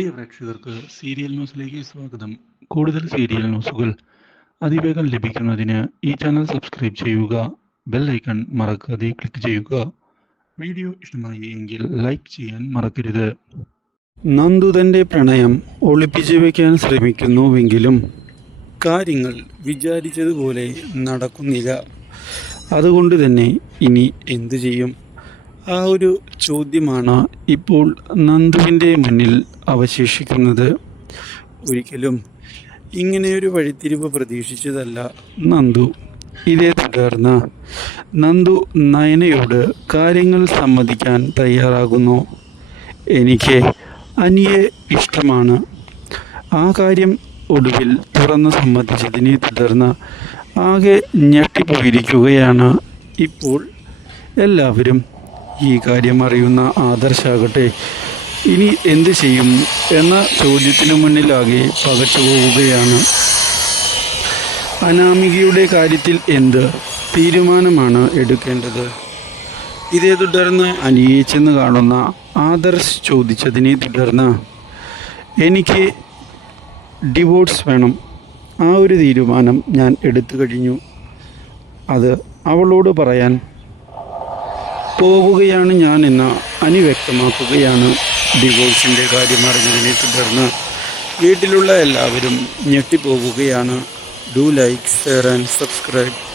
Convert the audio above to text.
പ്രിയ പ്രേക്ഷകർക്ക് സീരിയൽ ന്യൂസിലേക്ക് സ്വാഗതം. കൂടുതൽ സീരിയൽ ന്യൂസുകൾ അതിവേഗം ലഭിക്കുന്നതിന് ഈ ചാനൽ സബ്സ്ക്രൈബ് ചെയ്യുക ബെൽ ഐക്കൺ മറക്കാതെ ക്ലിക്ക് ചെയ്യുക. വീഡിയോ ഇഷ്ടമായി എങ്കിൽ ലൈക്ക് ചെയ്യാൻ മറക്കരുത്. നന്ദു തന്റെ പ്രണയം ഒളിപ്പിച്ചു വയ്ക്കാൻ ശ്രമിക്കുന്നുവെങ്കിലും കാര്യങ്ങൾ വിചാരിച്ചതുപോലെ നടക്കുന്നില്ല. അതുകൊണ്ട് തന്നെ ഇനി എന്തു ചെയ്യും? ആ ഒരു ചോദ്യമാണ് ഇപ്പോൾ നന്ദുവിന്റെ മുന്നിൽ അവശേഷിക്കുന്നത്. ഒരിക്കലും ഇങ്ങനെയൊരു വഴിത്തിരിവ് പ്രതീക്ഷിച്ചതല്ല നന്ദു. ഇതേ തുടർന്ന് നന്ദു നയനയോട് കാര്യങ്ങൾ സമ്മതിക്കാൻ തയ്യാറാകുന്നു. എനിക്ക് അനിയെ ഇഷ്ടമാണ്. ആ കാര്യം ഒടുവിൽ തുറന്ന് സമ്മതിച്ചതിനെ തുടർന്ന് ആകെ ഞെട്ടിപ്പോയിരിക്കുകയാണ് ഇപ്പോൾ എല്ലാവരും. ഈ കാര്യം അറിയുന്ന ആദർശാകട്ടെ ഇനി എന്ത് ചെയ്യും എന്ന ചോദ്യത്തിനു മുന്നിലാകെ പകച്ചു പോവുകയാണ്. അനാമികയുടെ കാര്യത്തിൽ എന്ത് തീരുമാനമാണ് എടുക്കേണ്ടത്? ഇതേ തുടർന്ന് അനിയെ കാണുന്ന ആദർശ് ചോദിച്ചതിനെ തുടർന്ന് എനിക്ക് ഡിവോഴ്സ് വേണം. ആ ഒരു തീരുമാനം ഞാൻ എടുത്തു കഴിഞ്ഞു. അത് അവളോട് പറയാൻ പോകുകയാണ് ഞാൻ എന്ന് അനി വ്യക്തമാക്കുകയാണ്. ഡിവോഴ്സിന്റെ കാര്യം അറിഞ്ഞതിനെ തുടർന്ന് വീട്ടിലുള്ള എല്ലാവരും ഞെട്ടിപ്പോവുകയാണ്. Do like share and subscribe.